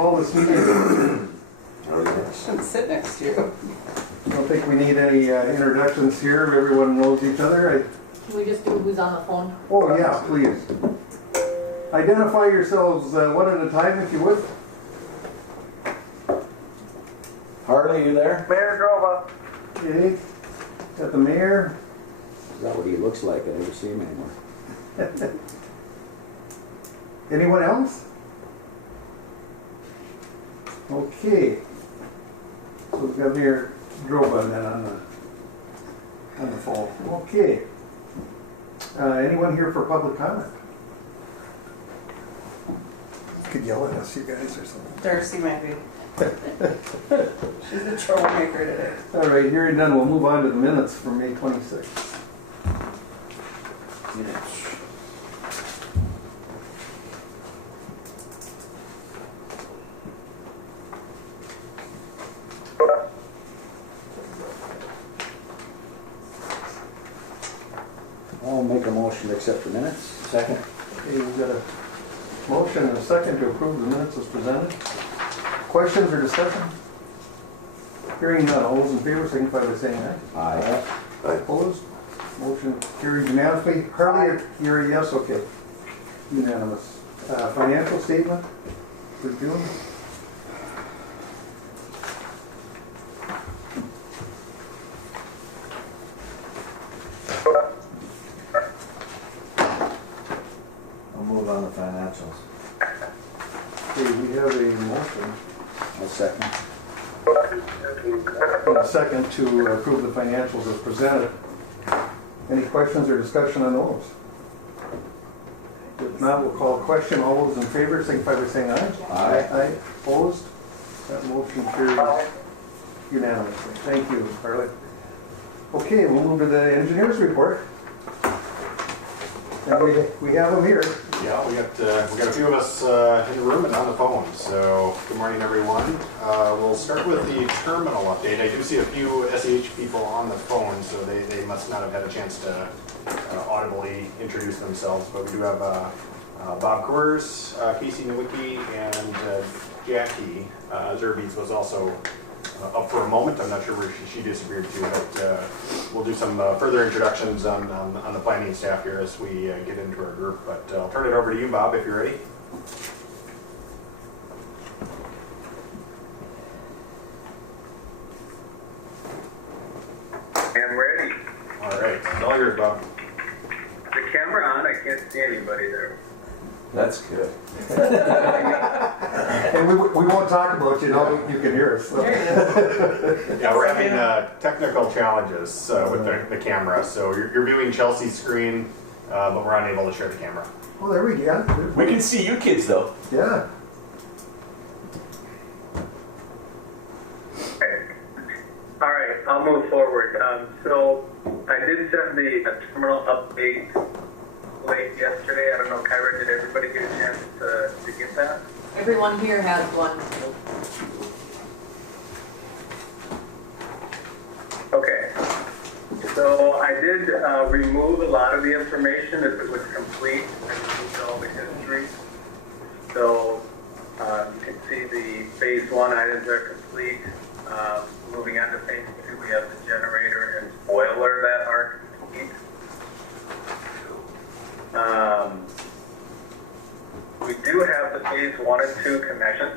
call this meeting. I shouldn't sit next to you. I don't think we need any introductions here. Everyone knows each other. Can we just do who's on the phone? Oh, yeah, please. Identify yourselves one at a time, if you would. Harley, you there? Mayor Drova. Okay. Got the mayor. Is that what he looks like? I never see him anymore. Anyone else? Okay. So we've got Mayor Droba then on the phone. Okay. Anyone here for public comment? You could yell at us, you guys, or something. Darcy might be. She's a troublemaker today. All right, hearing none, we'll move on to the minutes from May 26th. Minutes. I'll make a motion to accept the minutes. Second. Okay, we've got a motion and a second to approve the minutes as presented. Questions or discussion? Hearing none, all those in favor signify by saying aye. Aye. Opposed? Motion carried unanimously. Harley, you're a yes? Okay. Unanimous. Financial statement for June? I'll move on the financials. Okay, we have a motion I'll second. and a second to approve the financials as presented. Any questions or discussion on those? If not, we'll call a question. All those in favor signify by saying aye. Aye. Aye. Opposed? That motion carries unanimously. Thank you, Harley. Okay, we'll move to the engineer's report. And we have them here. Yeah, we got a few of us in the room and on the phone. So good morning, everyone. We'll start with the terminal update. I do see a few SEH people on the phone, so they must not have had a chance to audibly introduce themselves. But we do have Bob Coors, Casey Nowicki, and Jackie Zerbees was also up for a moment. I'm not sure where she disappeared to, but we'll do some further introductions on the planning staff here as we get into our group. But I'll turn it over to you, Bob, if you're ready. I'm ready. All right, it's all yours, Bob. The camera on, I can't see anybody there. That's good. And we won't talk about you, now you can hear us. Yeah, we're having technical challenges with the camera. So you're viewing Chelsea's screen, but we're unable to share the camera. Well, there we go. We can see you kids though. Yeah. Okay. All right, I'll move forward. So I did send the terminal update late yesterday. I don't know, Kyra, did everybody get a chance to get that? Everyone here has one. Okay. So I did remove a lot of the information if it was complete. I removed all the history. So you can see the phase 1 items are complete. Moving on to phase 2, we have the generator and boiler that are complete. We do have the phase 1 and 2 connection,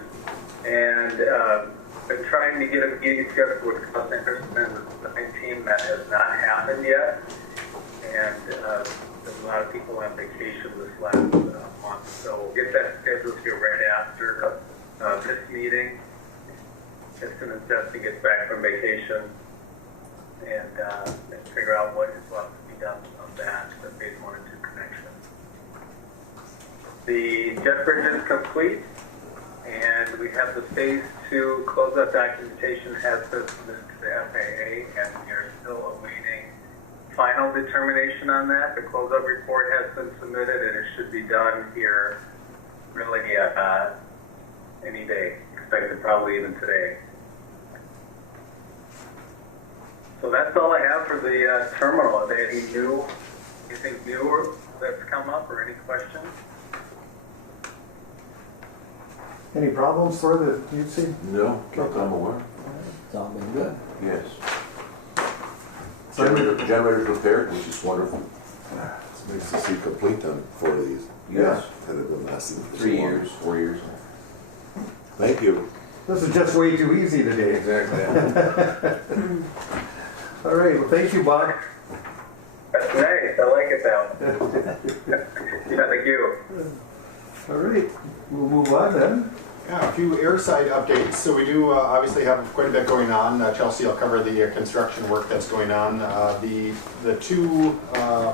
and been trying to get a meeting together with customers and the team. That has not happened yet, and there's a lot of people on vacation this last month, so we'll get that scheduled here right after this meeting, as soon as Justin gets back from vacation, and figure out what is left to be done on that, the phase 1 and 2 connection. The jet bridge is complete, and we have the phase 2 closeout documentation has been submitted to the FAA, and we are still awaiting final determination on that. The closeout report has been submitted, and it should be done here really any day, expected probably even today. So that's all I have for the terminal. Are there anything new that's come up or any questions? Any problems for the, you see? No, not that I'm aware. It's all been good. Yes. Generator's repaired, which is wonderful. It's nice to see complete them for these Yes. that have been lasting for 3 so long. years, 4 years. Thank you. This is just way too easy today. Exactly. All right, well, thank you, Bob. That's nice. I like it now. Yeah, thank you. All right, we'll move on then. Yeah, a few airside updates. So we do obviously have quite a bit going on. Chelsea will cover the construction work that's going on. The two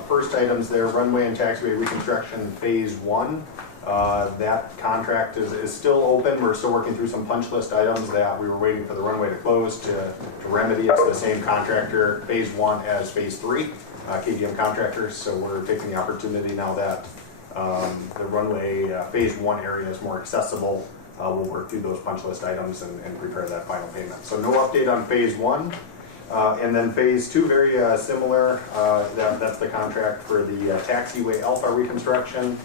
first items there, runway and taxiway reconstruction phase 1. That contract is still open. We're still working through some punch list items that we were waiting for the runway to close to remedy. It's the same contractor, phase 1 as phase 3, KDM contractors. So we're taking the opportunity now that the runway phase 1 area is more accessible. We'll work through those punch list items and prepare that final payment. So no update on phase 1. And then phase 2, very similar. That's the contract for the taxiway alpha reconstruction.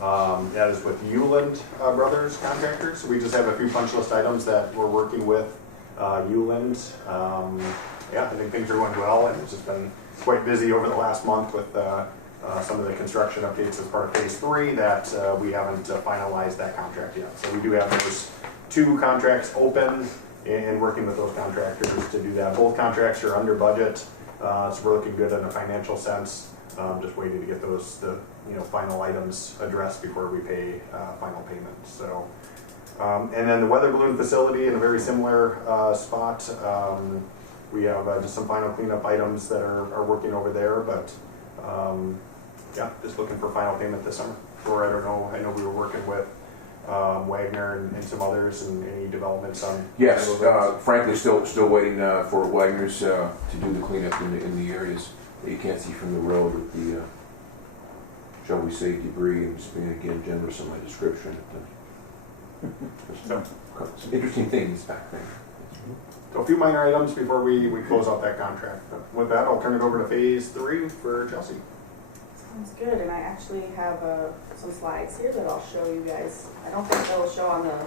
That is with Uland Brothers Contractors. So we just have a few punch list items that we're working with Uland. Yeah, I think things are going well, and it's just been quite busy over the last month with some of the construction updates as part of phase 3 that we haven't finalized that contract yet. So we do have those 2 contracts open and working with those contractors to do that. Both contracts are under budget, so we're looking good in a financial sense. Just waiting to get those final items addressed before we pay final payment. So, and then the weather balloon facility in a very similar spot. We have just some final cleanup items that are working over there, but yeah, just looking for final payment this summer. Or I don't know. I know we were working with Wagner and some others, and any developments on. Yes, frankly, still waiting for Wagner's to do the cleanup in the areas that you can't see from the road with the, shall we say, debris, and just being again generous in my description. Some interesting things back there. So a few minor items before we close out that contract. But with that, I'll turn it over to phase 3 for Chelsea. Sounds good, and I actually have some slides here that I'll show you guys. I don't think they'll show on the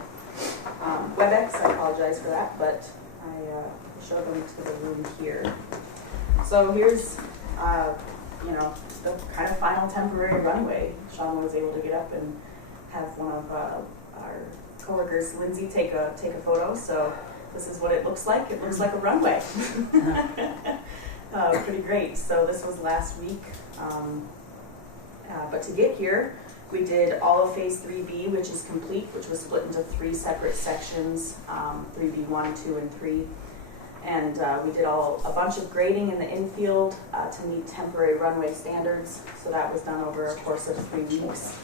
WebEx, I apologize for that, but I will show them to the room here. So here's, the kind of final temporary runway. Sean was able to get up and have one of our coworkers, Lindsay, take a photo. So this is what it looks like. It looks like a runway. Pretty great. So this was last week. But to get here, we did all of phase 3B, which is complete, which was split into 3 separate sections, 3B, 1, 2, and 3. And we did a bunch of grading in the infield to meet temporary runway standards. So that was done over a course of 3 weeks.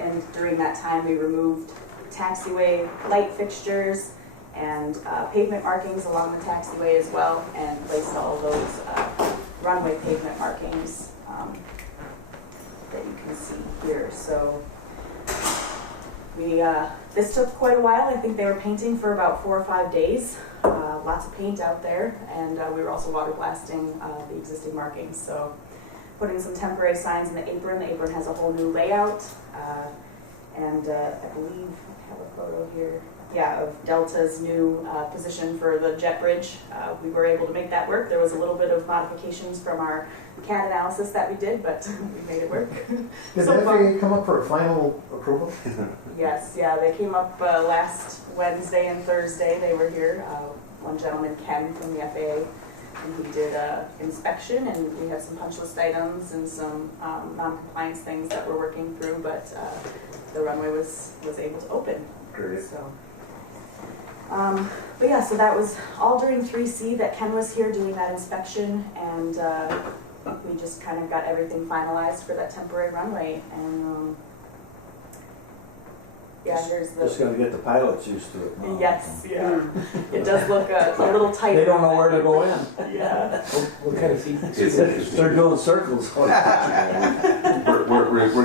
And during that time, we removed taxiway light fixtures and pavement markings along the taxiway as well, and placed all those runway pavement markings that you can see here. So this took quite a while. I think they were painting for about 4 or 5 days. Lots of paint out there, and we were also water blasting the existing markings. So putting some temporary signs in the apron. The apron has a whole new layout, and I believe I have a photo here. Yeah, of Delta's new position for the jet bridge. We were able to make that work. There was a little bit of modifications from our CAD analysis that we did, but we made it work. Did So the FAA come up for a final approval? Yes, yeah, they came up last Wednesday and Thursday. They were here. One gentleman, Ken from the FAA, and he did inspection, and we had some punch list items and some non-compliance things that we're working through, but the runway was able to open. Great. So, but yeah, so that was all during 3C that Ken was here doing that inspection, and we just kind of got everything finalized for that temporary runway. And yeah, there's the. Just gonna get the pilots used to it now. Yes, yeah. It does look a little tight. They don't know where to go in. Yeah. What kind of feet? It's interesting. They're doing circles. We're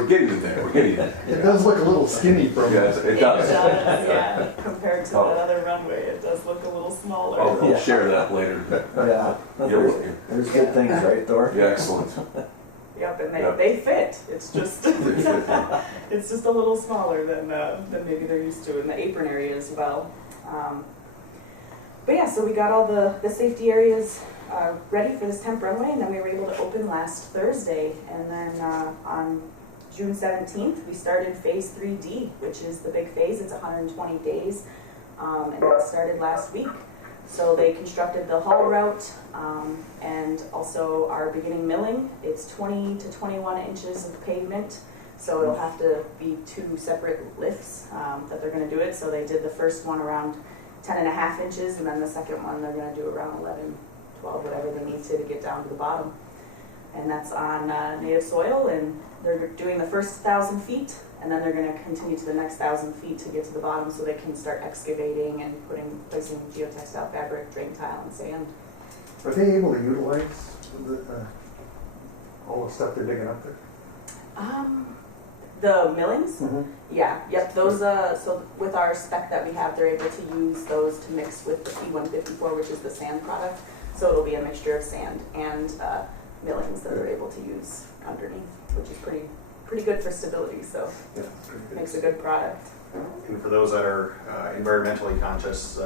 getting there. We're getting there. It does look a little skinny from Yes, it does. Yeah. Compared to that other runway, it does look a little smaller. We'll Yeah. share that later. Yeah. There's good things, right, Thor? Yeah, excellent. Yep, and Yep. they fit. It's just it's just a little smaller than maybe they're used to in the apron area as well. But yeah, so we got all the safety areas ready for this temp runway, and then we were able to open last Thursday. And then on June 17th, we started phase 3D, which is the big phase. It's 120 days, and it started last week. So they constructed the haul route and also are beginning milling. It's 20 to 21 inches of pavement, so it'll have to be 2 separate lifts that they're going to do it. So they did the first one around 10.5 inches, and then the second one they're going to do around 11, 12, whatever they need to get down to the bottom. And that's on native soil, and they're doing the first 1,000 feet, and then they're going to continue to the next 1,000 feet to get to the bottom so they can start excavating and placing geotextile fabric, drain tile, and sand. Are they able to utilize all the stuff they're digging up there? The millings? Mm-hmm. Yeah, yep, those, so with our spec that we have, they're able to use those to mix with the P154, which is the sand product. So it'll be a mixture of sand and millings that they're able to use underneath, which is pretty good for stability, so Yeah, pretty good. makes a good product. And for those that are environmentally conscious,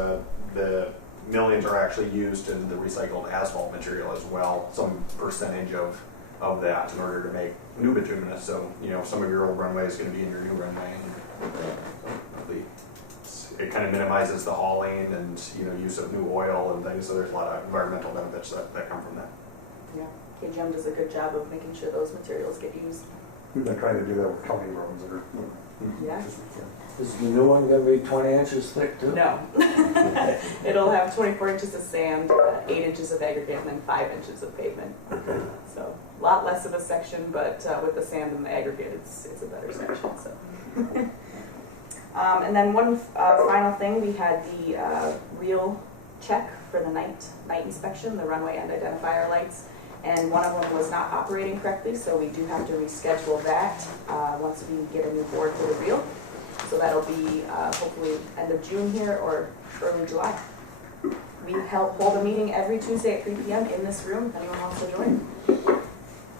the millions are actually used in the recycled asphalt material as well, some percentage of that in order to make new bituminous. So, you know, some of your old runway is going to be in your new runway. And it kind of minimizes the hauling and, you know, use of new oil and things. So there's a lot of environmental benefits that come from that. Yeah, KGM does a good job of making sure those materials get used. We've been trying to do that with county roads or. Yeah. Is the new one gonna be 20 inches thick too? No. It'll have 24 inches of sand, 8 inches of aggregate, and then 5 inches of pavement. So a lot less of a section, but with the sand and the aggregate, it's a better section. So. And then one final thing, we had the real check for the night inspection, the runway end identifier lights. And one of them was not operating correctly, so we do have to reschedule that once we get a new board for the reel. So that'll be hopefully end of June here or early July. We hold a meeting every Tuesday at 3 p.m. in this room if anyone wants to join.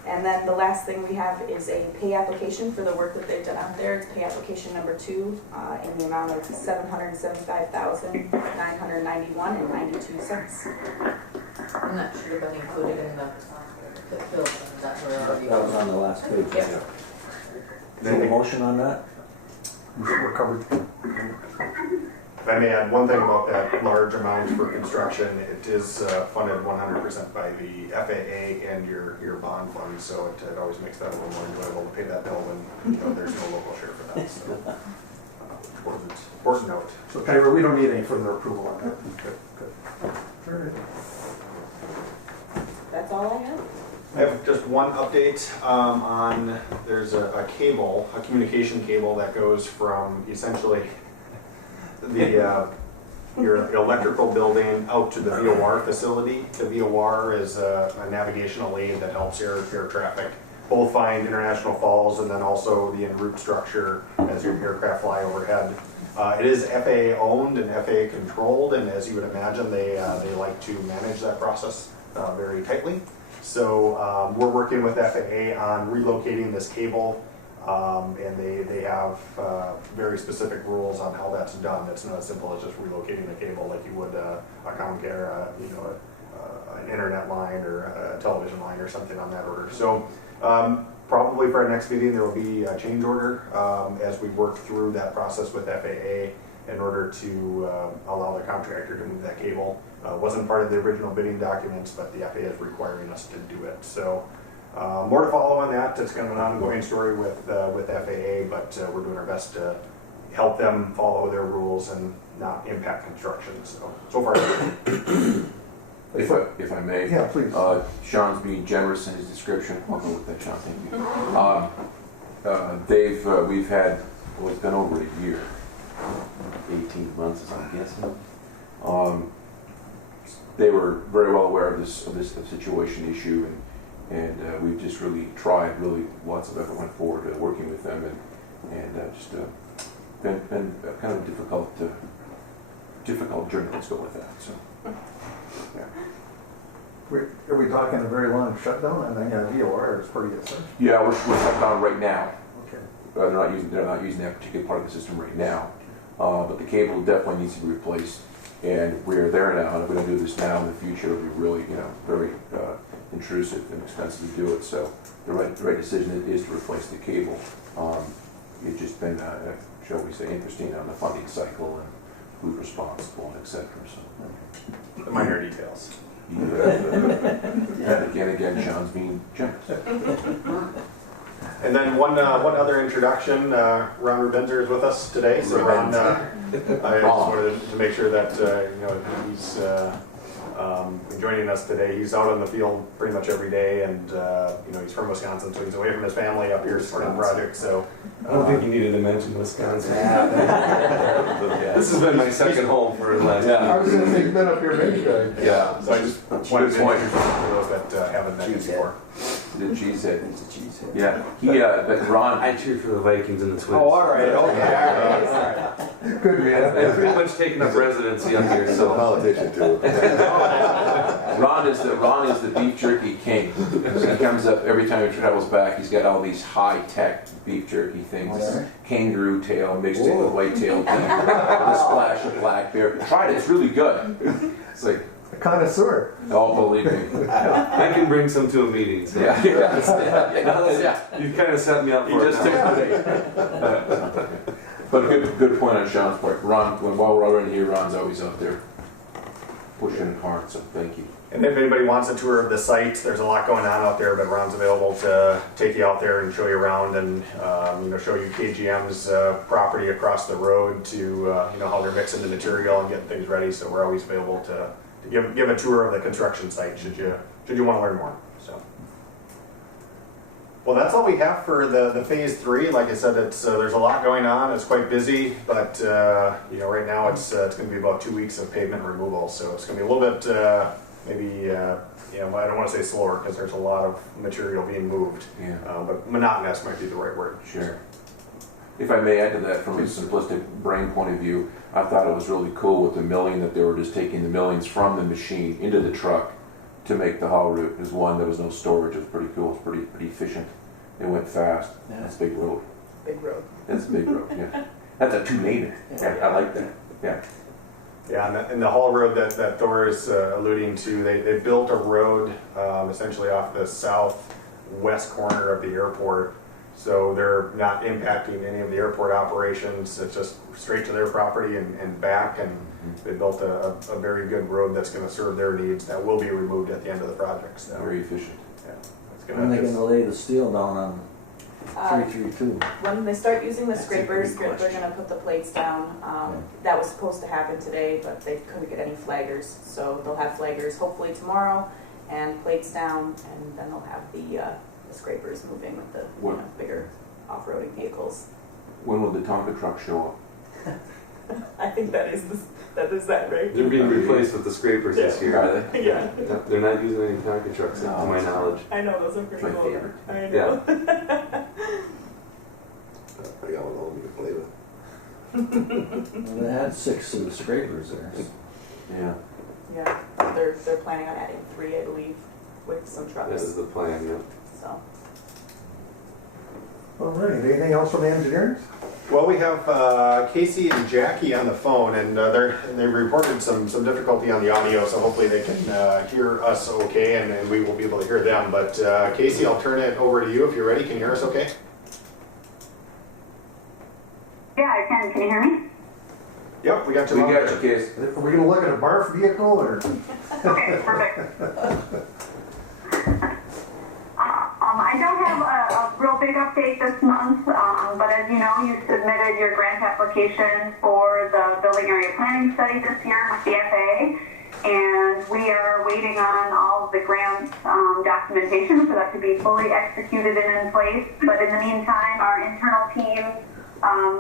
And then the last thing we have is a pay application for the work that they've done out there. It's pay application number 2 in the amount of $775,991.92. And that should have been included in the bill that we're already. That was on the last page. Yep. Is there a motion on that? We're covered. If I may add one thing about that large amount for construction, it is funded 100% by the FAA and your bond fund, so it always makes that a little more enjoyable to pay that bill when, you know, there's no local share for that. So, important note. So Kyra, we don't need any further approval on that. Good. All right. That's all I have. I have just one update on, there's a cable, a communication cable that goes from essentially your electrical building out to the VOR facility. The VOR is a navigational aid that helps air traffic both find International Falls and then also the en route structure as your aircraft fly overhead. It is FAA owned and FAA controlled, and as you would imagine, they like to manage that process very tightly. So we're working with FAA on relocating this cable, and they have very specific rules on how that's done. It's not as simple as just relocating the cable like you would a Comcare, an internet line or a television line or something on that order. So probably for our next meeting there will be a change order as we work through that process with FAA in order to allow the contractor to move that cable. Wasn't part of the original bidding documents, but the FAA is requiring us to do it. So more to follow on that. It's kind of an ongoing story with FAA, but we're doing our best to help them follow their rules and not impact construction. So far, If I may. Yeah, please. Sean's being generous in his description. I'll go with that, Sean, thank you. We've had, well, it's been over a year, 18 months, as I'm guessing. They were very well aware of this situation issue, and we've just really tried, lots of effort went forward working with them, and just been kind of difficult journey. Let's go with that. So, yeah. Are we talking a very long shutdown? I think VOR is pretty essential. Yeah, we're shut down right now. Okay. They're not using that particular part of the system right now. But the cable definitely needs to be replaced, and we're there now. And if we don't do this now, in the future, it'll be really, very intrusive and expensive to do it. So the right decision is to replace the cable. It's just been, shall we say, interesting on the funding cycle and who's responsible, and et cetera. So. The minor details. Yeah. Again, Sean's being generous. And then one other introduction, Ron Rubenzer is with us today. So Ron, I just wanted to make sure that he's joining us today. He's out on the field pretty much every day, and he's from Wisconsin, so he's away from his family up here supporting the project. So I don't think you needed to mention Wisconsin. This has been my second home for the last year. I was going to say you've been up here many times. yeah, so I just wanted to introduce him for those that haven't met him before. The cheesehead. It's a cheesehead. Yeah. But Ron. I cheered for the Vikings and the Twins. Oh, all right. Okay. All right. Good man. I've pretty much taken up residency up here, He's a so. politician too. Ron is the beef jerky king. So he comes up every time he travels back. He's got all these high-tech beef jerky things. Oh, yeah? Kangaroo tail mixed in with white-tailed beef, with a splash of black bear. Tried it. It's really good. It's like, A connoisseur. oh, believe me. I can bring some to a meeting, so. Yeah. You kind of set me up He for just it. took the bait. But a good point on Sean's part. Ron, while we're already here, Ron's always out there pushing it hard. So thank you. And if anybody wants a tour of the site, there's a lot going on out there, but Ron's available to take you out there and show you around and show you KGM's property across the road to how they're mixing the material and getting things ready. So we're always available to give a tour of the construction site should you want to learn more. So. Well, that's all we have for the phase 3. Like I said, there's a lot going on. It's quite busy, but right now it's going to be about 2 weeks of pavement removal. So it's going to be a little bit maybe I don't want to say slower because there's a lot of material being moved. Yeah. But monotonous might be the right word. Sure. If I may add to that, from a simplistic brain point of view, I thought it was really cool with the milling that they were just taking the millings from the machine into the truck to make the haul route. There's one, there was no storage. It was pretty cool. It was pretty efficient. It went fast. Yeah. That's a big road. Big road. That's a big road, yeah. That's a 2-laner. Yeah, I like that. Yeah. Yeah, and the haul road that Thor is alluding to, they built a road essentially off the southwest corner of the airport. So they're not impacting any of the airport operations. It's just straight to their property and back. And they built a very good road that's going to serve their needs that will be removed at the end of the project. So, Very efficient. yeah, it's When are they gonna lay the steel down on Uh, 332? When they start using the That's a scrapers, great they're question. gonna put the plates down. That was supposed to happen today, but they couldn't get any flaggers. So they'll have flaggers hopefully tomorrow and plates down, and then they'll have the scrapers moving with the bigger off-roading vehicles. When will the Tonka truck show up? I think that is that right? They're being replaced with the scrapers this year. Are they? Yeah, They're not using any Tonka trucks, to my knowledge. I know those are pretty My cool. favorite. I know. I got one home you can play with. Well, they had 6 of the scrapers there. Yeah. Yeah, they're planning on adding 3, I believe, with some That trucks. is the plan, yeah. So. All right. Anything else from the engineering? Well, we have Casey and Jackie on the phone, and they reported some difficulty on the audio, so hopefully they can hear us okay, and we will be able to hear them. But Casey, I'll turn it over to you if you're ready. Can you hear us okay? Yeah, I can. Can you hear me? Yep, we got you. We on got there. you, Case. Are we going to look at a barf vehicle or? Okay, perfect. I don't have a real big update this month, but as you know, you submitted your grant application for the building area planning study this year with the FAA, and we are waiting on all of the grant documentation for that to be fully executed and in place. But in the meantime, our internal team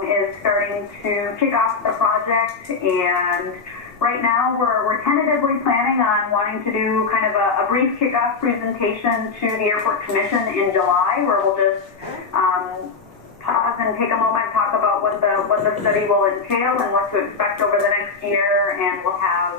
is starting to kick off the project, and right now we're tentatively planning on wanting to do kind of a brief kickoff presentation to the Airport Commission in July, where we'll just pause and take a moment to talk about what the study will entail and what to expect over the next year, and we'll have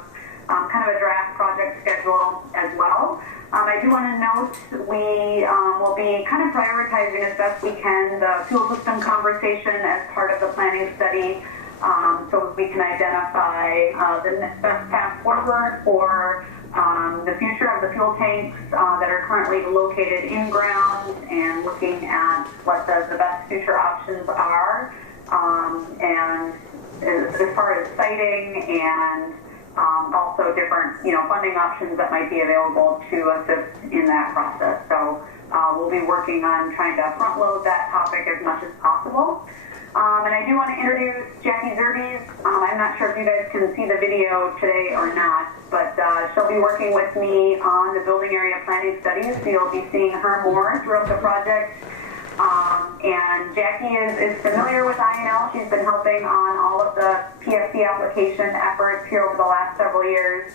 kind of a draft project schedule as well. I do want to note we will be kind of prioritizing as best we can the fuel system conversation as part of the planning study, so we can identify the best path forward for the future of the fuel tanks that are currently located in ground, and looking at what the best future options are, and as far as siting and also different, funding options that might be available to assist in that process. So we'll be working on trying to front load that topic as much as possible. And I do want to introduce Jackie Zerbies. I'm not sure if you guys can see the video today or not, but she'll be working with me on the building area planning studies, so you'll be seeing her more throughout the project. And Jackie is familiar with Int'l. She's been helping on all of the PFC application efforts here over the last several years,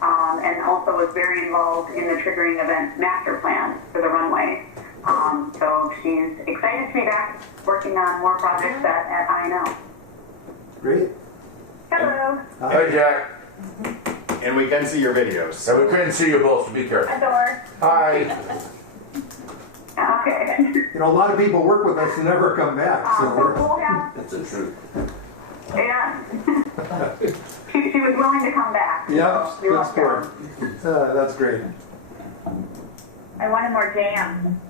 and also was very involved in the triggering event master plan for the runway. So she's excited to be back working on more projects at Int'l. Great. Hello. Hi, Jack. And we can see your videos. Yeah, we couldn't see you both, so be careful. Adore. Hi. Okay. A lot of people work with us and never come back, so We'll have, That's the truth. yeah. she was willing to come back. yeah, We good love her. sport. That's great. I wanted more jam.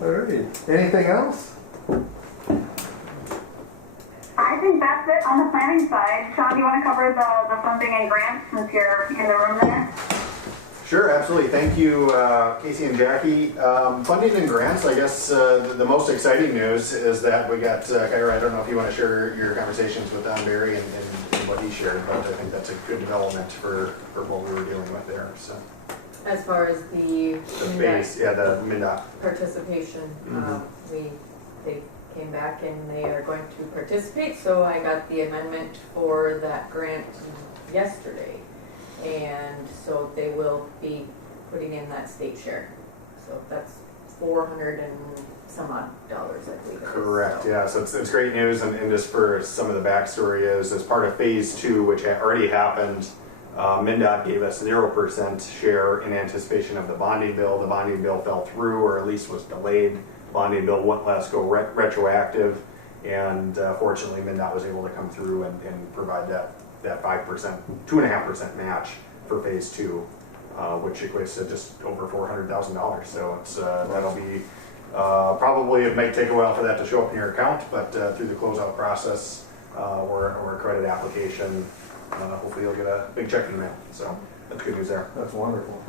All right. Anything else? I think that's it on the planning side. Sean, do you want to cover the funding and grants since you're in the room there? Sure, absolutely. Thank you, Casey and Jackie. Funding and grants, I guess the most exciting news is that we got, Kyra, I don't know if you want to share your conversations with Don Barry and what he shared, but I think that's a good development for what we were dealing with there. So. As far as the base, yeah, the MnDOT participation, Mm-hmm. they came back and they are going to participate, so I got the amendment for that grant yesterday. And so they will be putting in that state share. So that's $400 and some odd dollars, I believe it is. Correct, so. yeah, so it's great news, and just for some of the backstory is, as part of phase 2, which had already happened, MnDOT gave us 0% share in anticipation of the bonding bill. The bonding bill fell through, or at least was delayed. Bonding bill wouldn't let us go retroactive, and fortunately MnDOT was able to come through and provide that 5%, 2.5% match for phase 2, which equates to just over $400,000. So it's that'll be probably, it may take a while for that to show up in your account, but through the closeout process or a credit application, hopefully you'll get a big check in the mail. So that's good news there. That's wonderful.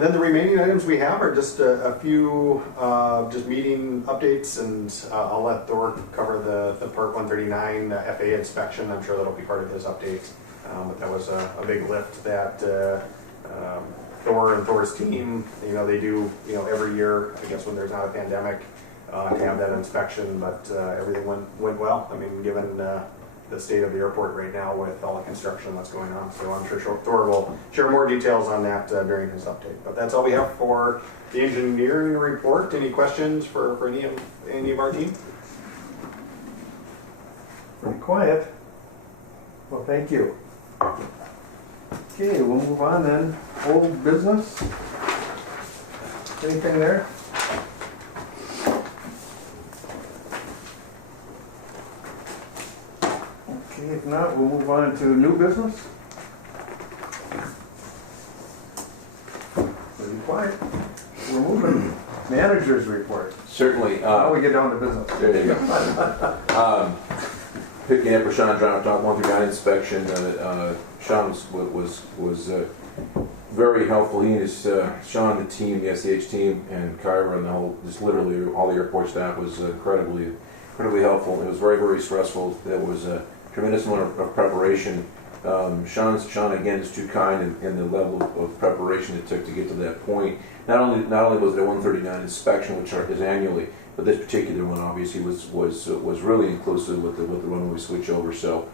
Then the remaining items we have are just a few just meeting updates, and I'll let Thor cover the Part 139 FAA inspection. I'm sure that'll be part of his update. But that was a big lift that Thor and Thor's team, they do, every year, I guess when there's not a pandemic, to have that inspection, but everything went well. I mean, given the state of the airport right now with all the construction that's going on. So I'm sure Thor will share more details on that during his update. But that's all we have for the engineering report. Any questions for any of our team? Pretty quiet. Well, thank you. Okay, we'll move on then. Old business. Anything there? Okay, if not, we'll move on to new business. Pretty quiet. We're moving. Manager's report. Certainly. Now we get down to business. There you go. Picking up with Sean, trying to talk 139 inspection. Sean was very helpful. He and his Sean, the team, the SEH team, and Kyra and the whole, just literally all the airport staff was incredibly helpful. It was very, very stressful. There was a tremendous amount of preparation. Sean again is too kind in the level of preparation it took to get to that point. Not only was it a 139 inspection, which is annually, but this particular one obviously was really inclusive with the runway switchover. So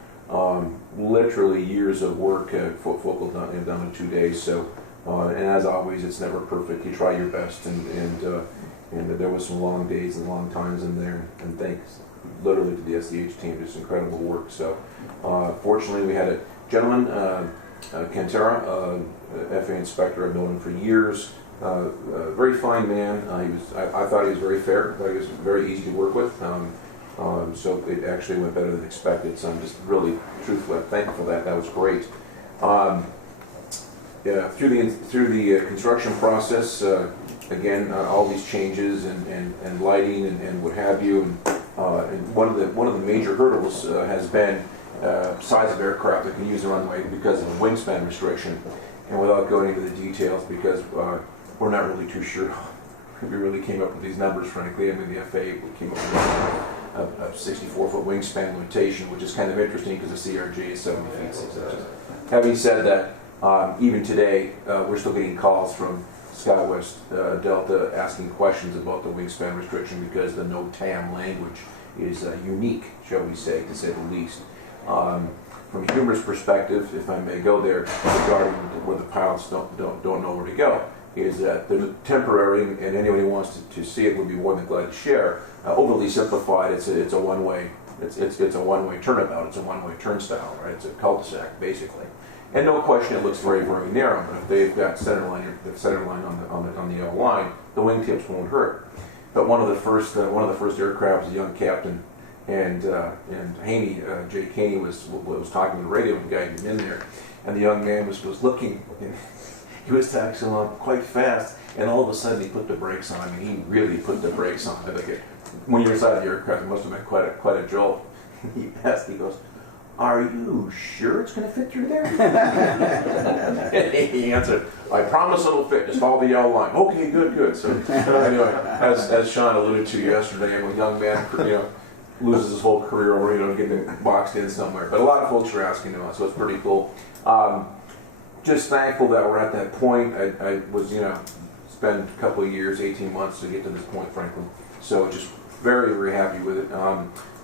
literally years of work, Focal done in 2 days. So And as always, it's never perfect. You try your best, and there was some long days and long times in there. And thanks, literally, to the SEH team, just incredible work. So, fortunately, we had a gentleman, Cantera, FA inspector. I've known him for years. Very fine man. I thought he was very fair. I thought he was very easy to work with. So it actually went better than expected. So I'm just really truthfully thankful for that. That was great. Yeah, through the construction process, again, all these changes and lighting and what have you, and one of the major hurdles has been size of aircraft that can use the runway because of the wingspan restriction. And without going into the details, because we're not really too sure, we really came up with these numbers. Frankly, I mean the FAA came up with a 64-foot wingspan limitation, which is kind of interesting because the CRJ is 70 feet 6 inches. Having said that, even today, we're still getting calls from SkyWest Delta asking questions about the wingspan restriction because the no TAM language is unique, shall we say, to say the least. From a humorous perspective, if I may go there, regarding where the pilots don't know where to go, is that there's a temporary, and anyone who wants to see it would be more than glad to share. Overly simplified, it's a one-way, it's a one-way turnabout, it's a one-way turnstile, right? It's a cul-de-sac basically. And no question, it looks very, very narrow. But if they've got center line on the L line, the wingtips won't hurt. But one of the first aircraft was a young captain, and Haney, Jake Haney was talking to the radio guy in there, and the young man was looking, and he was taxiing along quite fast, and all of a sudden he put the brakes on. I mean, he really put the brakes on. When you're inside the aircraft, it must have been quite a jolt. He asked, he goes, "Are you sure it's going to fit through there?" And he answered, "I promise it'll fit. Just follow the yellow line." Okay, good. So anyway, as Sean alluded to yesterday, I'm a young man, loses his whole career over, getting boxed in somewhere. But a lot of folks are asking about, so it's pretty cool. Just thankful that we're at that point. I was, spent a couple of years, 18 months to get to this point, frankly. So just very, very happy with it.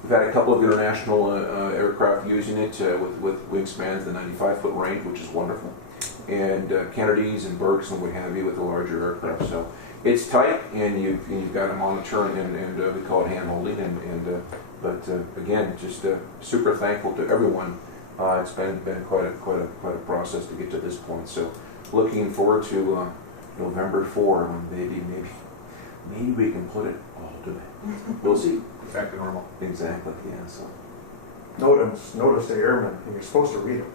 We've had a couple of international aircraft using it with wingspans, the 95-foot range, which is wonderful, and Kennedys and Burkes and what have you with the larger aircraft. So it's tight, and you've got to monitor, and we call it hand holding. But again, just super thankful to everyone. It's been quite a process to get to this point. So looking forward to November 4, when maybe we can put it all to bed. We'll see. Back to normal. Exactly, yeah. So. Notice the airmen, and you're supposed to read them.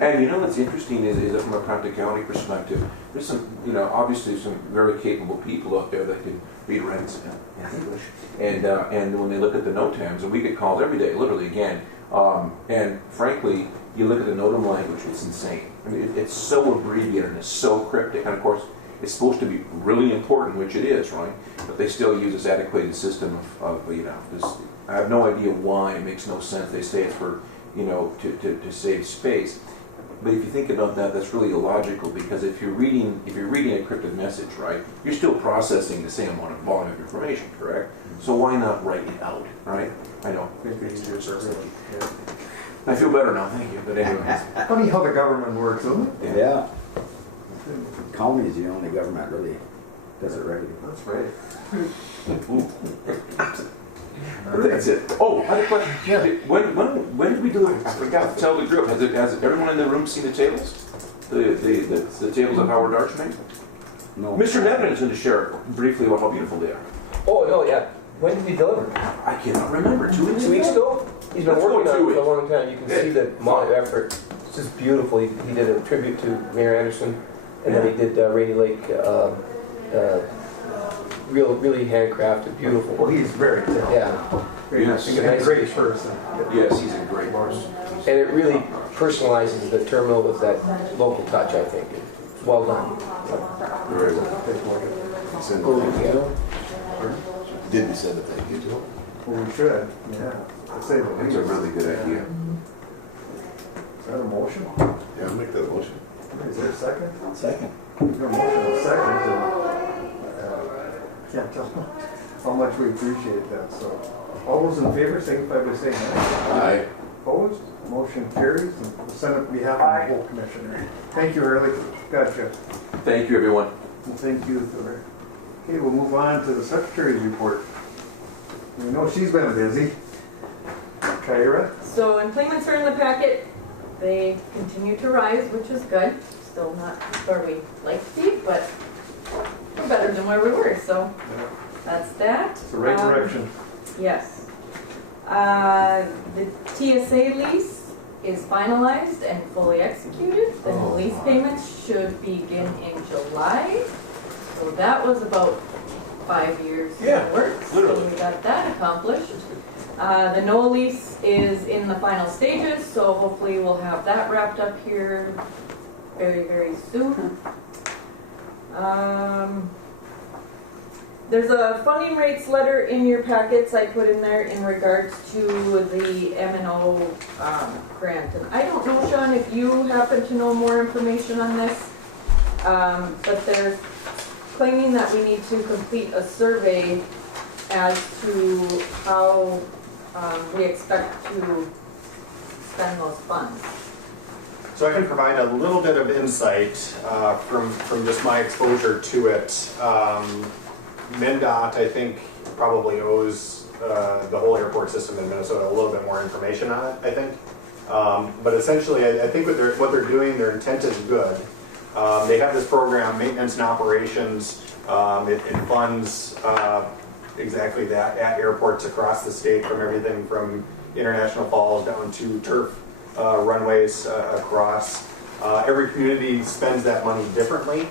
And what's interesting is that from a practicality perspective, there's some, obviously some very capable people out there that can read, write, and English. And when they look at the NOTAMs, and we get called every day, literally again. And frankly, you look at the NOTAM language, it's insane. I mean, it's so abbreviated and it's so cryptic. And of course, it's supposed to be really important, which it is, right? But they still use this antiquated system of this. I have no idea why. It makes no sense. They say it's for, to save space. But if you think about that, that's really illogical, because if you're reading a encrypted message, right, you're still processing the same amount of volume of information, correct? So why not write it out, right? I know. I feel better now, thank you. But anyway. Funny how the government works, isn't it? Yeah. Colony is the only government really does it regularly. That's right. That's it. Oh, I had a question. Yeah. When did we do it? I forgot to tell the group. Has everyone in the room seen the tables? The tables of Howard Arch made? No. Mr. Nevin is going to share briefly about how beautiful they are. Oh, no, yeah. When did we deliver? I cannot remember. 2 weeks 2 weeks ago? He's been working on it for a long time. You can see the amount of effort. It's just beautiful. He did a tribute to Mayor Anderson, and then he did Rainy Lake, really handcrafted, beautiful. Well, he's very talented. Yeah. Yes. He's a great person. Yes, he's a great person. And it really personalizes the terminal with that local touch, I think. It's well done. Very well. Take a look at it. Send a thank you to him? Did we send a thank you to him? Well, we should, yeah. Let's say the That's a really good idea. Is that a motion? Yeah, I'll make that motion. Is there a second? Second. There's a motion and a second. Can't tell how much we appreciate that. So, all those in favor, signify by saying aye. Aye. Opposed? Motion carries. And we'll send it on behalf of the whole commission. Thank you, Early. Gotcha. Thank you, everyone. Well, thank you, Thor. Okay, we'll move on to the secretary's report. We know she's been busy. Kyra? So employments are in the packet. They continue to rise, which is good. Still not where we like to be, but we're better than where we were, so that's that. It's the right direction. Yes. The TSA lease is finalized and fully executed. The lease payments should begin in July. So that was about 5 years of work. literally. So we got that accomplished. The NOAA lease is in the final stages, so hopefully we'll have that wrapped up here very, very soon. There's a funding rates letter in your packets I put in there in regards to the M&O grant. And I don't know, Sean, if you happen to know more information on this, but they're claiming that we need to complete a survey as to how we expect to spend those funds. So I can provide a little bit of insight from just my exposure to it. MnDOT, I think, probably owes the whole airport system in Minnesota a little bit more information on it, I think. But essentially, I think what they're doing, their intent is good. They have this program, maintenance and operations. It funds exactly that at airports across the state, from everything from International Falls down to turf runways across. Every community spends that money differently,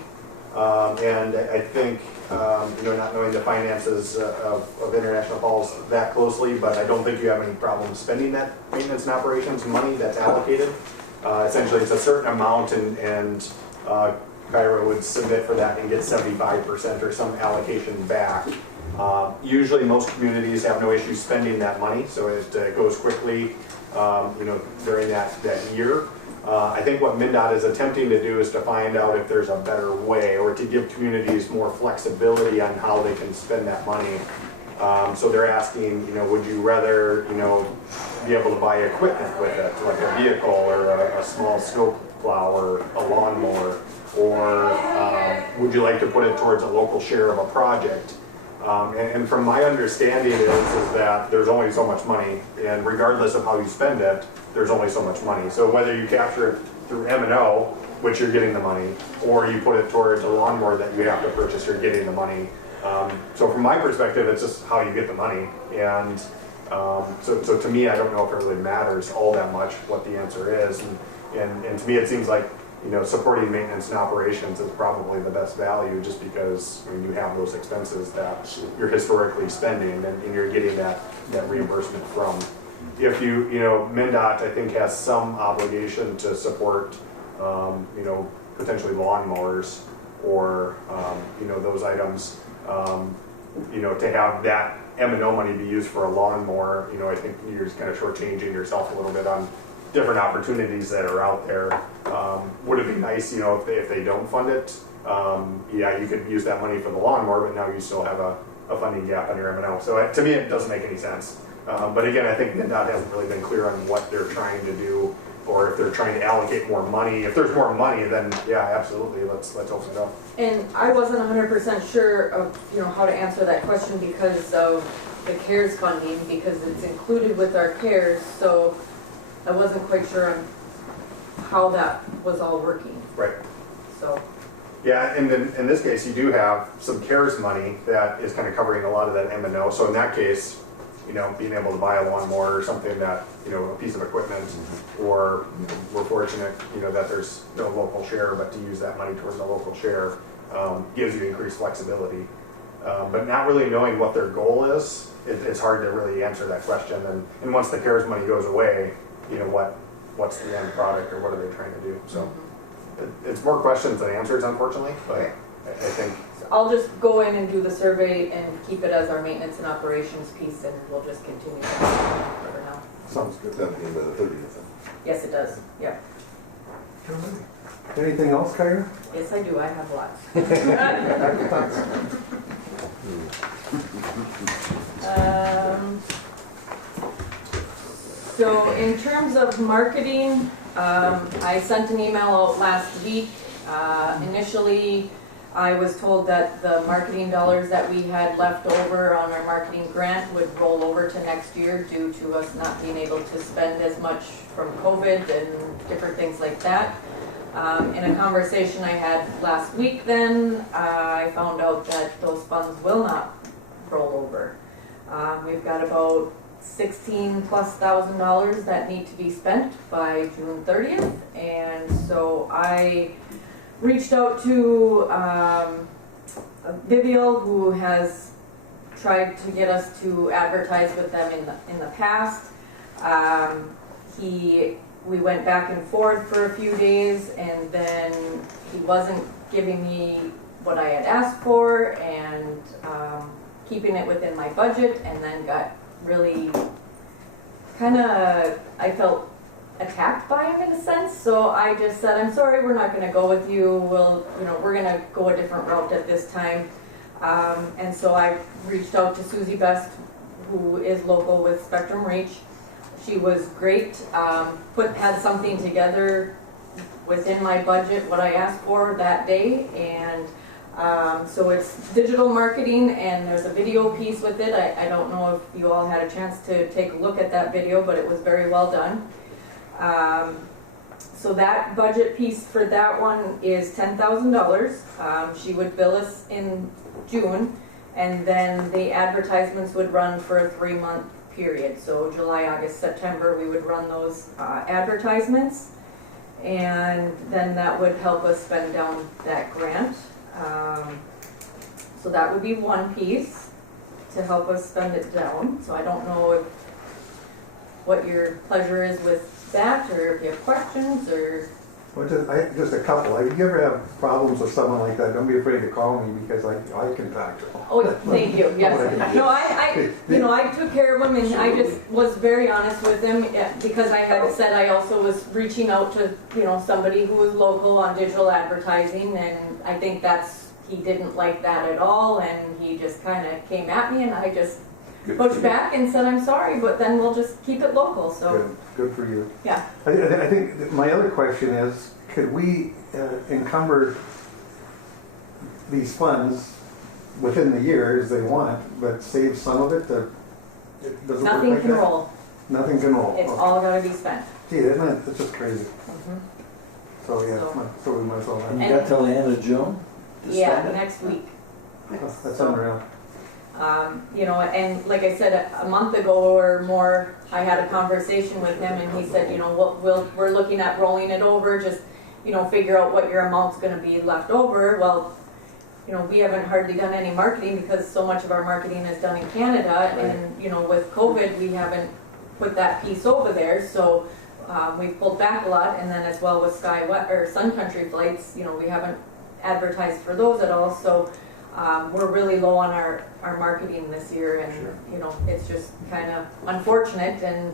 and I think not knowing the finances of International Falls that closely, but I don't think you have any problem spending that maintenance and operations money that's allocated. Essentially, it's a certain amount, and Kyra would submit for that and get 75% or some allocation back. Usually most communities have no issue spending that money, so it goes quickly during that year. I think what MnDOT is attempting to do is to find out if there's a better way, or to give communities more flexibility on how they can spend that money. So they're asking, would you rather, be able to buy equipment with it, like a vehicle or a small snow plow or a lawnmower, or would you like to put it towards a local share of a project? And from my understanding is that there's only so much money, and regardless of how you spend it, there's only so much money. So whether you capture it through M&O, which you're getting the money, or you put it towards a lawnmower that you have to purchase, you're getting the money. So from my perspective, it's just how you get the money. And so to me, I don't know if it really matters all that much what the answer is. And to me, it seems like supporting maintenance and operations is probably the best value, just because you have those expenses that you're historically spending, and you're getting that reimbursement from. If MnDOT, I think, has some obligation to support, potentially lawnmowers or, those items, to have that M&O money be used for a lawnmower, I think you're just kind of shortchanging yourself a little bit on different opportunities that are out there. Would it be nice, if they don't fund it? You could use that money for the lawnmower, but now you still have a funding gap on your M&O. So to me, it doesn't make any sense. But again, I think MnDOT hasn't really been clear on what they're trying to do, or if they're trying to allocate more money. If there's more money, then yeah, absolutely, let's open it up. And I wasn't 100% sure of how to answer that question because of the CARES funding, because it's included with our CARES, so I wasn't quite sure on how that was all working. Right. So. Yeah, and in this case, you do have some CARES money that is kind of covering a lot of that M&O. So in that case, being able to buy a lawnmower or something that, a piece of equipment, or we're fortunate, that there's no local share, but to use that money towards a local share gives you increased flexibility. But not really knowing what their goal is, it's hard to really answer that question. And once the CARES money goes away, what's the end product, or what are they trying to do? So it's more questions than answers, unfortunately, but I think. So I'll just go in and do the survey and keep it as our maintenance and operations piece, and we'll just continue that for now. Sounds good. That'll be by the 30th. Yes, it does. Yeah. Anything else, Kyra? Yes, I do. I have lots. so in terms of marketing, I sent an email out last week. Initially, I was told that the marketing dollars that we had left over on our marketing grant would roll over to next year due to us not being able to spend as much from COVID and different things like that. In a conversation I had last week then, I found out that those funds will not roll over. We've got about $16,000+ that need to be spent by June 30th, and so I reached out to Vivial, who has tried to get us to advertise with them in the past. We went back and forth for a few days, and then he wasn't giving me what I had asked for and keeping it within my budget, and then got really I felt attacked by him in a sense. So I just said, I'm sorry, we're not going to go with you. We're going to go a different route at this time. And so I reached out to Susie Best, who is local with Spectrum Reach. She was great, had something together within my budget, what I asked for that day, and so it's digital marketing, and there's a video piece with it. I don't know if you all had a chance to take a look at that video, but it was very well done. So that budget piece for that one is $10,000. She would bill us in June, and then the advertisements would run for a 3-month period. So July, August, September, we would run those advertisements, and then that would help us spend down that grant. So that would be one piece to help us spend it down. So I don't know what your pleasure is with that, or if you have questions, or... Well, just a couple. If you ever have problems with someone like that, don't be afraid to call me, because I can talk to them. Oh, thank you. Yes. No, I took care of him, and I just was very honest with him, because I had said I also was reaching out to somebody who was local on digital advertising, and I think he didn't like that at all, and he just kind of came at me, and I just pushed back and said, I'm sorry, but then we'll just keep it local. So good for you. Yeah. I think that my other question is, could we encumber these funds within the year as they want, but save some of it? Nothing can roll. Nothing can roll. It's all got to be spent. Gee, isn't it? It's just crazy. So yeah, so we might as well. And you got till the end of June to spend it? Next week. That's unreal. And like I said, a month ago or more, I had a conversation with him, and he said, we're looking at rolling it over, just, figure out what your amount's going to be left over. Well, we haven't hardly done any marketing, because so much of our marketing is done in Canada, right. And, with COVID, we haven't put that piece over there, so we've pulled back a lot, and then as well with Sun Country flights, we haven't advertised for those at all, so we're really low on our marketing this year, and sure. It's just kind of unfortunate, and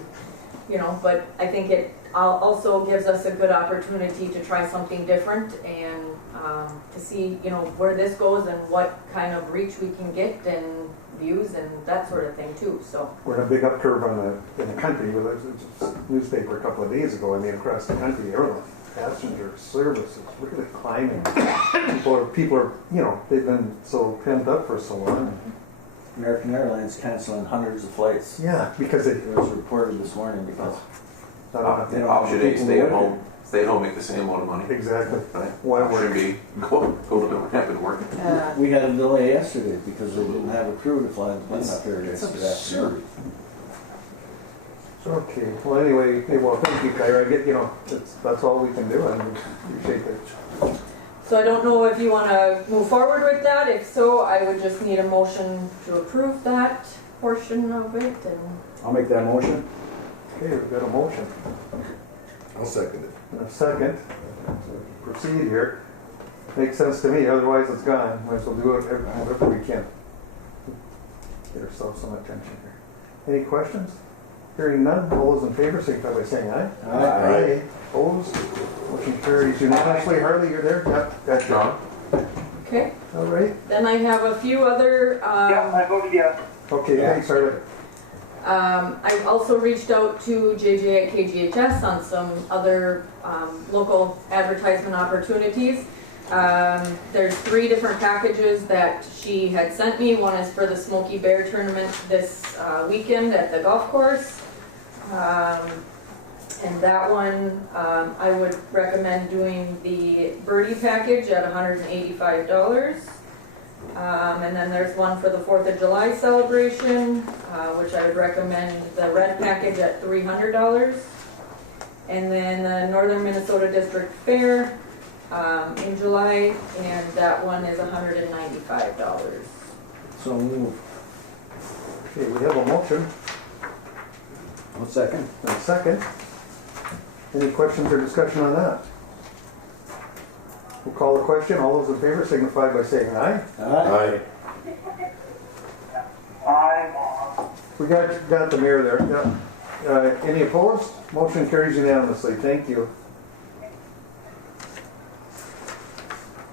but I think it also gives us a good opportunity to try something different, and to see where this goes and what kind of reach we can get and views and that sort of thing too. So we're in a big up curve in the country. With a newspaper a couple of days ago, across the country, everyone. Passenger service is really climbing. People are, they've been so pent up for so long. American Airlines canceling hundreds of flights. Yeah, because it was reported this morning because option A, stay at home. Stay at home, make the same amount of money. Exactly. Right. Why Option B, go to the ramp and work. We had a delay yesterday because they didn't have a crew to fly the plane up here yesterday afternoon. Okay. Well, anyway, thank you, Kyra. I get, that's all we can do, and we appreciate it. So I don't know if you want to move forward with that. If so, I would just need a motion to approve that portion of it. And I'll make that motion. Okay, we've got a motion. I'll second it. And a second. So proceed here. Makes sense to me. Otherwise, it's gone. Might as well do it whatever we can. Get ourselves some attention here. Any questions? Hearing none, all those in favor signify by saying aye. Aye. Opposed? Motion carries unanimously. Harley, you're there? Yep. Got John. okay. All right. Then I have a few other. Yeah, I voted yes. Okay, thanks, Harley. I've also reached out to JJ at KGHS on some other local advertisement opportunities. There's 3 different packages that she had sent me. One is for the Smoky Bear tournament this weekend at the golf course. And that one, I would recommend doing the birdie package at $185. And then there's one for the 4th of July celebration, which I would recommend the red package at $300. And then the Northern Minnesota District Fair in July, and that one is $195. So move. Okay, we have a motion 1 second. and a second. Any questions or discussion on that? We'll call the question. All those in favor signify by saying aye. Aye. We got the mayor there. Yeah. Any opposed? Motion carries unanimously. Thank you.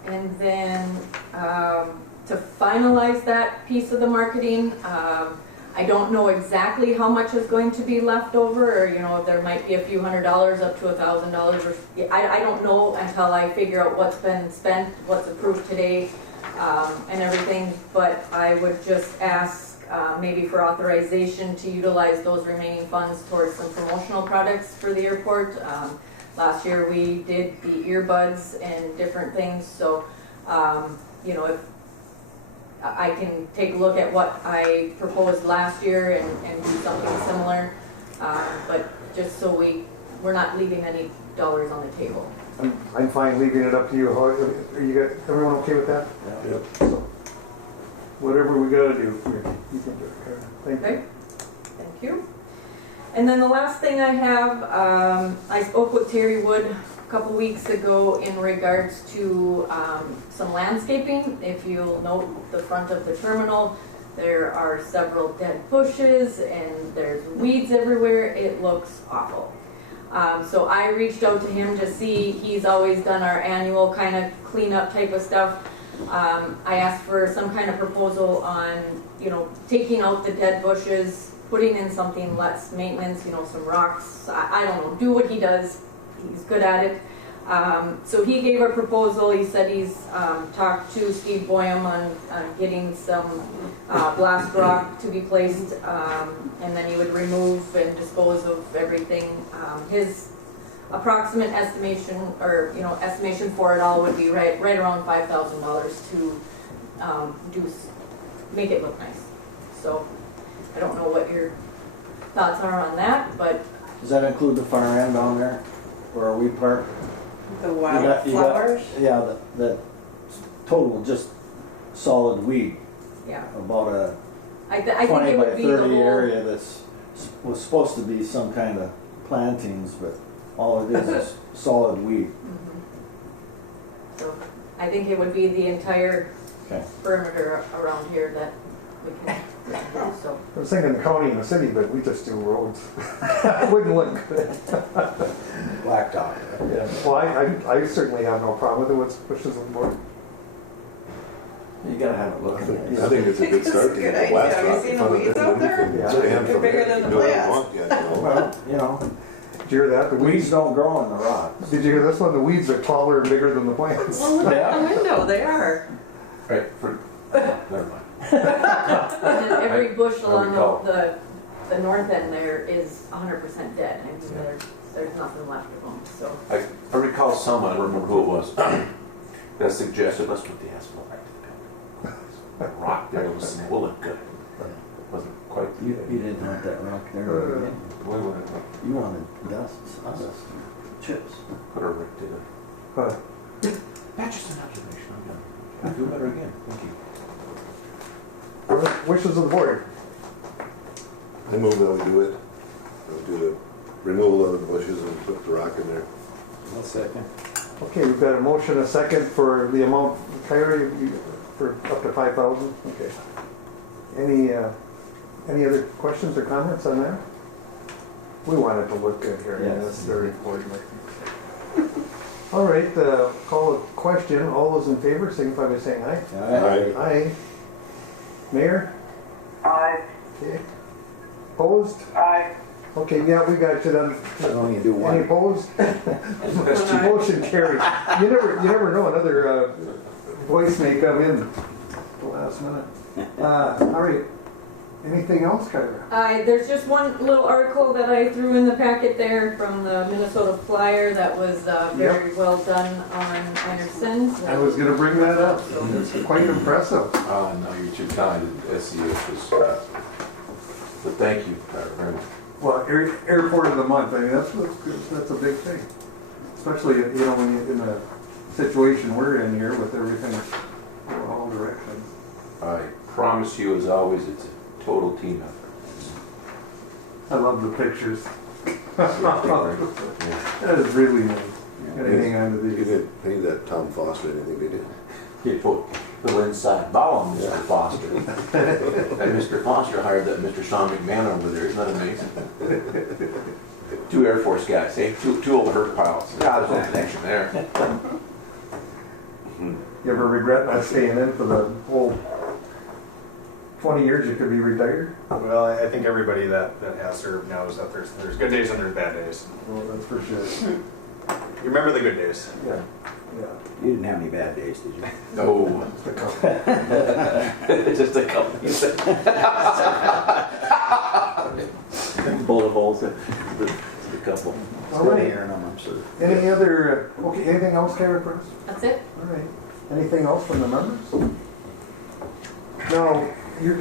And then to finalize that piece of the marketing, I don't know exactly how much is going to be left over, or there might be a few $100s up to $1,000, or I don't know until I figure out what's been spent, what's approved today, and everything. But I would just ask maybe for authorization to utilize those remaining funds towards some promotional products for the airport. Last year we did the earbuds and different things, so if I can take a look at what I proposed last year and do something similar, but just so we're not leaving any dollars on the table. I'm fine leaving it up to you. Everyone okay with that? Yep. So, whatever we gotta do, you can do it. Thank you. Okay, thank you. And then the last thing I have, I spoke with Terry Wood a couple weeks ago in regards to some landscaping. If you'll note the front of the terminal, there are several dead bushes and there's weeds everywhere. It looks awful. So I reached out to him to see, he's always done our annual kind of cleanup type of stuff. I asked for some kind of proposal on, taking out the dead bushes, putting in something less maintenance, some rocks. I don't know, do what he does. He's good at it. So he gave a proposal. He said he's talked to Steve Boyum on getting some blast rock to be placed, and then he would remove and dispose of everything. His approximate estimation, or estimation for it all, would be right around $5,000 to make it look nice. So I don't know what your thoughts are on that, but Does that include the far end down there where we park? The wildflowers? Yeah, that total just solid weed. yeah, About a I think 20 it by would be the 30 whole. area was supposed to be some kind of plantings, but all it is solid weed. Mhm. So I think it would be the entire Okay. perimeter around here that we can do. So I was thinking the county and the city, but we just do roads. Wouldn't look good. Blacktop. Yeah. Well, I certainly have no problem with it. What's pushes on board? You gotta have it looking I nice. think it's a good start to Good get the blast idea. Have you rock seen in the front of weeds out there? them. Yeah. They're They're bigger than the plants. Well, Did you hear that? The weeds weeds. don't grow in the rocks. Did you hear this one? The weeds are taller and bigger than the plants. Well, look out the window, they are. Right, never mind. and then every bush along recall. the north end there is 100% dead. I mean, there's nothing left of them. So I recall someone, I don't remember who it was, that suggested, let's put the asphalt back to the building. That rock there will look good. But it wasn't quite. You didn't want that rock there. Boy, what You wanted dust, sawdust, chips. put a Rick did it. That's just an observation. I'm done. I feel better again. Thank you. Wishes of the board. I move that we do it. We'll do the removal of the bushes and put the rock in there. 1 second. Okay, we've got a motion, a second for the amount, Kyrie, for up to 5,000. Okay. Any other questions or comments on that? We want it to look good here. Yes. And that's very important. All right, call a question. All those in favor signify by saying aye. Aye. Aye. Mayor? Aye. Okay. Opposed? Aye. Okay, yeah, we got you then. I don't need to do Any one. opposed? Motion carried. You never know, another voice may come in at the last minute. All right. Anything else, Kyra? There's just one little article that I threw in the packet there from the Minnesota Flyer that was very well done on Anderson. I was going to bring that up. It's quite impressive. No, you're too kind. SEH was, but thank you, very much. Well, airport of the month. I mean, that's a big thing, especially when you're in a situation we're in here with everything going all directions. I promise you, as always, it's a total team effort. I love the pictures. Yeah. That is really nice. Gotta hang on to You these. didn't paint that Tom Foster anything, did you? He put inside bow on Mr. Foster. And Mr. Foster hired that Mr. Sean McMahon over there. Isn't that amazing? 2 Air Force guys, hey? Two old hurt pilots. God, there's no connection there. You ever regret not staying in for the whole 20 years you could be retired? Well, I think everybody that has served knows that there's good days and there's bad days. Well, that's for sure. You remember the good days. Yeah. You didn't have any bad days, did you? No. Just a couple. Bullet holes, a couple. All right. Hearing them, I'm sure. Any other, anything else, Kyra, for us? That's it. All right. Anything else from the members? No, you're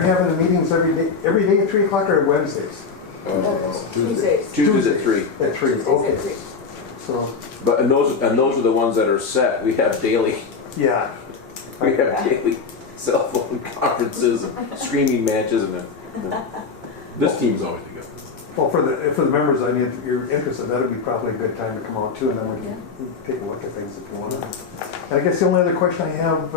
having the meetings every day at 3 o'clock or Wednesdays? Tuesdays. Tuesdays at 3. At 3, okay. So, But and those are the ones that are set. We have daily. yeah. We have daily cell phone conferences, and screaming matches, and this team's always together. Well, for the members, I mean, if you're interested, that'd be probably a good time to come out too, and then we can take a look at things if you want. And I guess the only other question I have,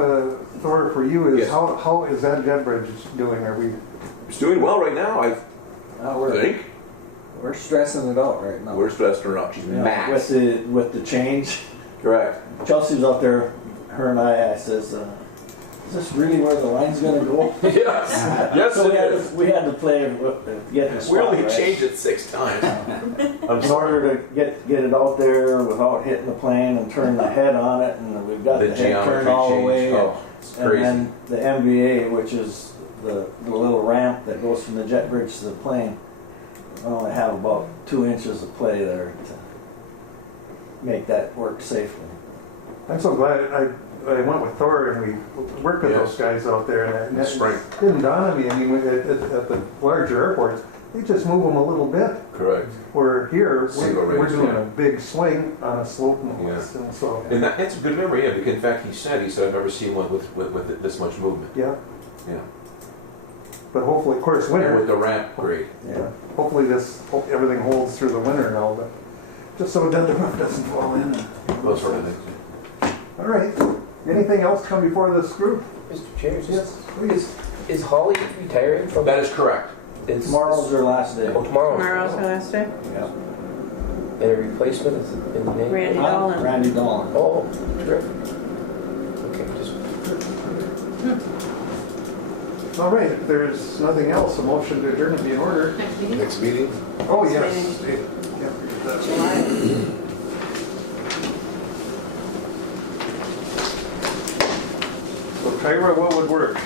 Thor, for you is Yes. how is that jet bridge doing? Are we? It's doing well right now, I think. We're stressing it out right now. We're stressed her out. She's max. With the change. Correct. Chelsea's out there, her and I says, is this really where the line's gonna go? Yes. Yes, So it is. we had to play, get the spot We only right. changed it 6 times. In order to get it out there without hitting the plane and turn the head on it, and we've got the head turned all the way. Oh, it's And crazy. then the MVA, which is the little ramp that goes from the jet bridge to the plane, we only have about 2 inches of play there to make that work safely. I'm so glad I went with Thor and we worked with those guys out there, and it didn't dawn on me. I mean, at the larger airports, they just move them a little bit. Correct. Where here, Single we're range, doing yeah. a big swing on a slope, and so. And that's a good memory, yeah, because in fact he said I've never seen one with this much movement. Yeah. Yeah. But hopefully, of course, And winter. with the ramp, great. Yeah. Hopefully everything holds through the winter now, but just so then the roof doesn't fall in. Those sort of things. All right. Anything else come before this group? Mr. Chair, Yes, please. is Holly retiring from? That is correct. Tomorrow's their last day. Oh, tomorrow. Tomorrow's her last day? Yeah. And a replacement is in the name? Randy Dolan. Randy Dolan. Oh, terrific. Okay, just. All right. If there's nothing else, a motion to adjourn would be in order. Next meeting? Oh, yes. Yeah, so Kyra, what would work?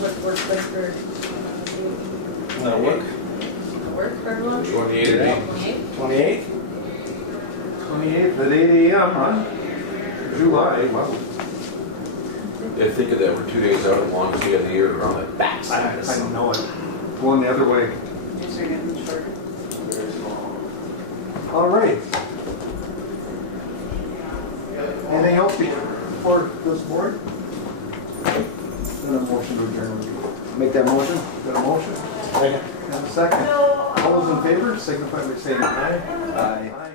What works good for That'll work. work for everyone? 28. 28? 28th at 8 a.m., huh? July, wow. Yeah, think of that, we're 2 days out of the longest day of the year, we're on the backside of I summer. know it. Going the other way. These are getting shorter. All right. Anything else before this board? Then a motion to adjourn. Make that motion? Got a motion? Second. And a second. All those in favor, signify by saying aye. Aye. Aye.